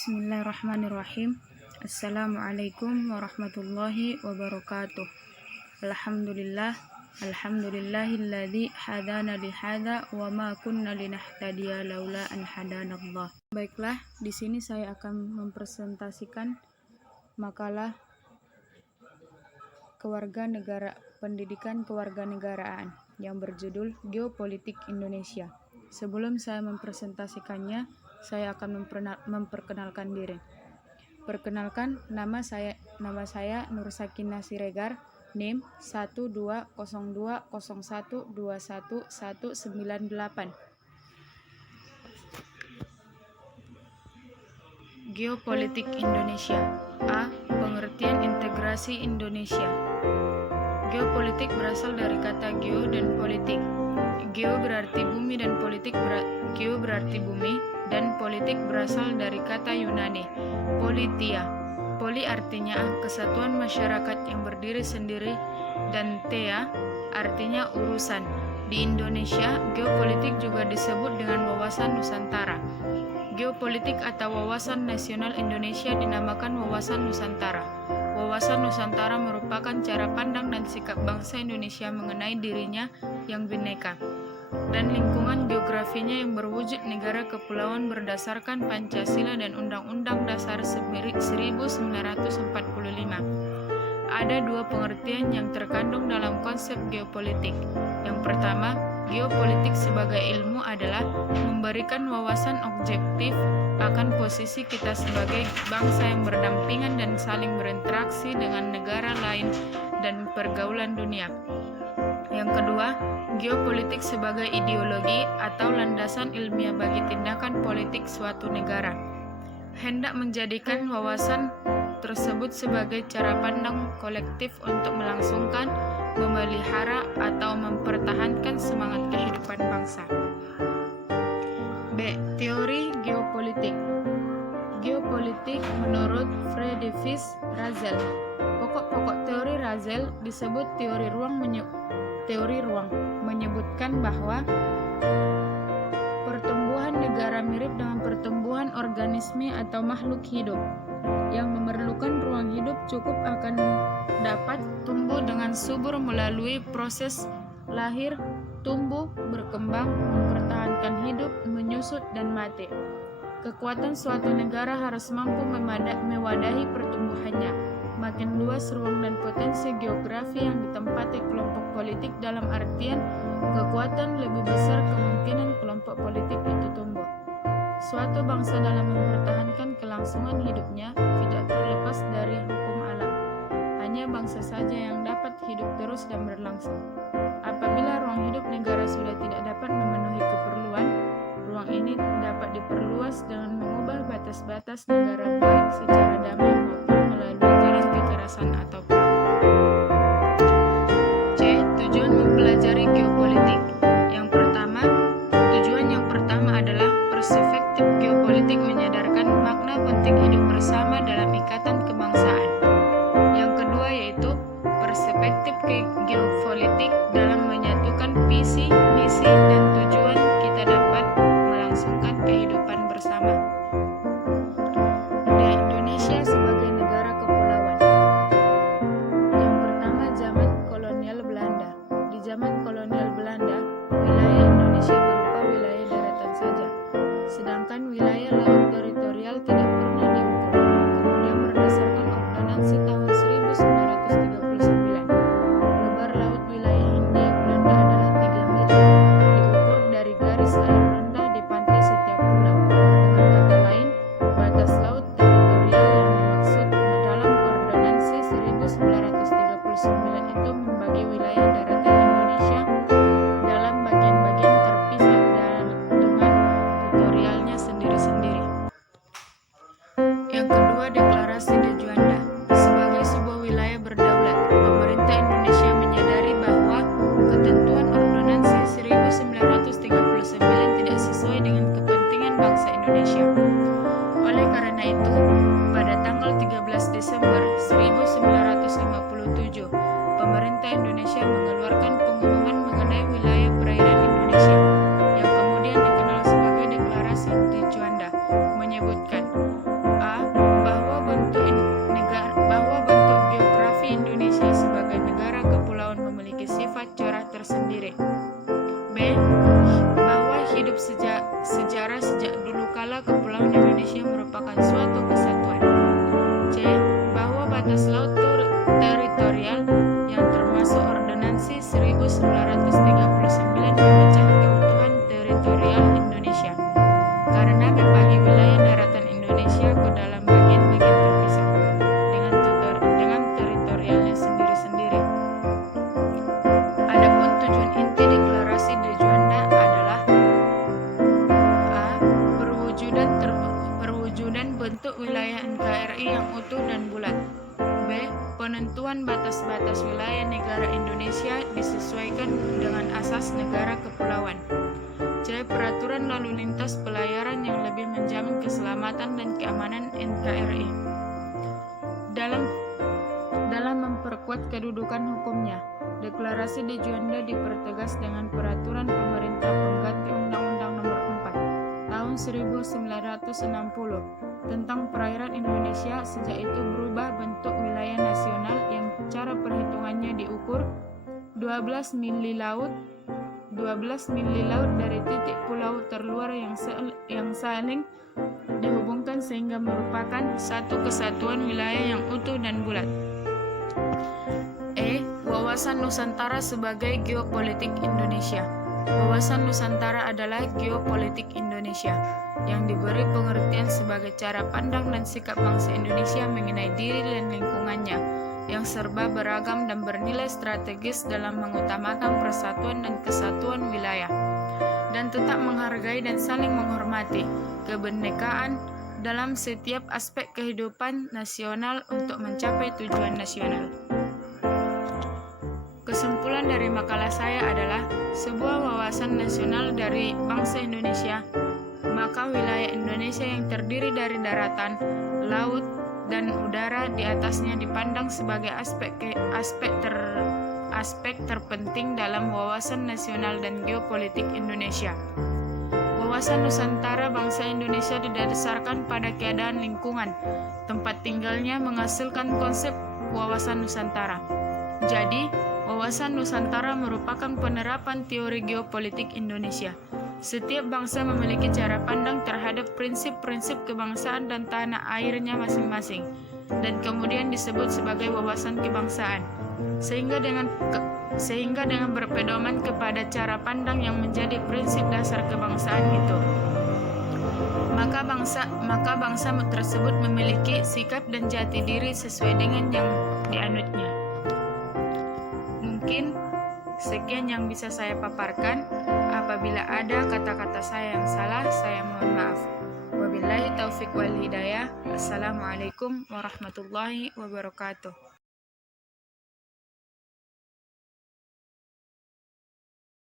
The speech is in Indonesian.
Bismillahirrahmanirrahim. Assalamualaikum warahmatullahi wabarakatuh. Alhamdulillahilladzi hadana lihada wa ma kunna linahtadiya laula an hadanallah. Baiklah, di sini saya akan mempresentasikan makalah pendidikan kewarganegaraan yang berjudul Geopolitik Indonesia. Sebelum saya mempresentasikannya, saya akan memperkenalkan diri. Perkenalkan, nama saya Nur Sakinah Siregar, NIM 12020121198. Geopolitik Indonesia. A. Pengertian integrasi Indonesia. Geopolitik berasal dari kata geo dan politik. Geo berarti bumi dan geo berarti bumi dan politik berasal dari kata Yunani politia. Poli artinya kesatuan masyarakat yang berdiri sendiri dan thea artinya urusan. Di Indonesia, geopolitik juga disebut dengan wawasan Nusantara. Geopolitik atau wawasan nasional Indonesia dinamakan wawasan Nusantara. Wawasan Nusantara merupakan cara pandang dan sikap bangsa Indonesia mengenai dirinya yang bineka dan lingkungan geografinya yang berwujud negara kepulauan berdasarkan Pancasila dan Undang-Undang Dasar 1945. Ada dua pengertian yang terkandung dalam konsep geopolitik. Yang pertama, geopolitik sebagai ilmu adalah memberikan wawasan objektif akan posisi kita sebagai bangsa yang berdampingan dan saling berinteraksi dengan negara lain dan pergaulan dunia. Yang kedua, geopolitik sebagai ideologi atau landasan ilmiah bagi tindakan politik suatu negara. Hendak menjadikan wawasan tersebut sebagai cara pandang kolektif untuk melangsungkan, memelihara, atau mempertahankan semangat kehidupan bangsa. B. Teori geopolitik. Geopolitik menurut Friedrich Ratzel. Pokok-pokok teori Ratzel disebut teori ruang menyebutkan bahwa pertumbuhan negara mirip dengan pertumbuhan organisme atau makhluk hidup yang memerlukan ruang hidup cukup akan dapat tumbuh dengan subur melalui proses lahir, tumbuh, berkembang, mempertahankan hidup, menyusut, dan mati. Kekuatan suatu negara harus mampu mewadahi pertumbuhannya. Makin luas ruang dan potensi geografi yang ditempati kelompok politik dalam artian kekuatan, lebih besar kemungkinan kelompok politik itu tumbuh. Suatu bangsa dalam mempertahankan kelangsungan hidupnya tidak terlepas dari hukum alam. Hanya bangsa saja yang dapat hidup terus dan berlangsung. Apabila ruang hidup negara sudah tidak dapat memenuhi keperluan, ruang ini dapat diperluas dengan mengubah batas-batas negara baik secara damai maupun melalui jalan kekerasan atau perang. C. Tujuan mempelajari geopolitik. Tujuan yang pertama adalah perspektif geopolitik menyadarkan makna penting hidup bersama dalam ikatan kebangsaan. Yang kedua yaitu perspektif geopolitik dalam menyatukan visi, misi, dan tujuan kita dapat melangsungkan kehidupan bersama. D. Indonesia sebagai negara kepulauan. Yang pertama, zaman kolonial Belanda. Di zaman kolonial Belanda, wilayah Indonesia berupa wilayah daratan saja, sedangkan wilayah laut teritorial tidak pernah diukur. Kemudian berdasarkan ordonansi tahun 1939, lebar laut wilayah Hindia Belanda adalah 3 mil, diukur dari garis air rendah di pantai setiap pulau. Dengan kata lain, batas laut teritorial yang dimaksud dalam ordonansi 1939 itu membagi wilayah daratan Indonesia dalam bagian-bagian terpisah dan dengan teritorialnya sendiri-sendiri. Yang kedua, deklarasi de Juanda. Sebagai sebuah wilayah berdaulat, pemerintah Indonesia menyadari bahwa ketentuan ordonansi 1939 tidak sesuai dengan kepentingan bangsa Indonesia. Oleh karena itu, pada tanggal 13 Desember 1957, pemerintah Indonesia mengeluarkan pengumuman mengenai wilayah perairan Indonesia yang kemudian dikenal sebagai Deklarasi de Juanda, menyebutkan segala kepulauan Indonesia merupakan suatu kesatuan. C. Bahwa batas laut teritorial yang termasuk Ordonansi 1939 memecah keutuhan teritorial Indonesia karena membagi wilayah daratan Indonesia ke dalam bagian-bagian terpisah dengan teritorialnya sendiri-sendiri. Adapun tujuan inti deklarasi de Juanda adalah A. Perwujudan bentuk wilayah NKRI yang utuh dan bulat. B. Penentuan batas-batas wilayah negara Indonesia disesuaikan dengan asas negara kepulauan. C. Peraturan lalu lintas pelayaran yang lebih menjamin keselamatan dan keamanan NKRI. Dalam memperkuat kedudukan hukumnya, Deklarasi de Juanda dipertegas dengan Peraturan Pemerintah Pengganti Undang-Undang Nomor 4 Tahun 1960 tentang perairan Indonesia. Sejak itu berubah bentuk wilayah nasional yang cara perhitungannya diukur 12 mili laut dari titik pulau terluar yang saling dihubungkan sehingga merupakan satu kesatuan wilayah yang utuh dan bulat. E. Wawasan Nusantara sebagai geopolitik Indonesia. Wawasan Nusantara adalah geopolitik Indonesia yang diberi pengertian sebagai cara pandang dan sikap bangsa Indonesia mengenai diri dan lingkungannya yang serba beragam dan bernilai strategis dalam mengutamakan persatuan dan kesatuan wilayah, dan tetap menghargai dan saling menghormati kebinekaan dalam setiap aspek kehidupan nasional untuk mencapai tujuan nasional. Kesimpulan dari makalah saya adalah sebuah wawasan nasional dari bangsa Indonesia, maka wilayah Indonesia yang terdiri dari daratan, laut, dan udara di atasnya dipandang sebagai aspek terpenting dalam wawasan nasional dan geopolitik Indonesia. Wawasan Nusantara bangsa Indonesia didasarkan pada keadaan lingkungan tempat tinggalnya menghasilkan konsep wawasan Nusantara. Jadi, wawasan Nusantara merupakan penerapan teori geopolitik Indonesia. Setiap bangsa memiliki cara pandang terhadap prinsip-prinsip kebangsaan dan tanah airnya masing-masing, dan kemudian disebut sebagai wawasan kebangsaan. Sehingga dengan berpedoman kepada cara pandang yang menjadi prinsip dasar kebangsaan itu, maka bangsa tersebut memiliki sikap dan jati diri sesuai dengan yang dianutnya. Mungkin sekian yang bisa saya paparkan. Apabila ada kata-kata saya yang salah, saya mohon maaf. Wabillahi taufik wal hidayah. Assalamualaikum warahmatullahi wabarakatuh.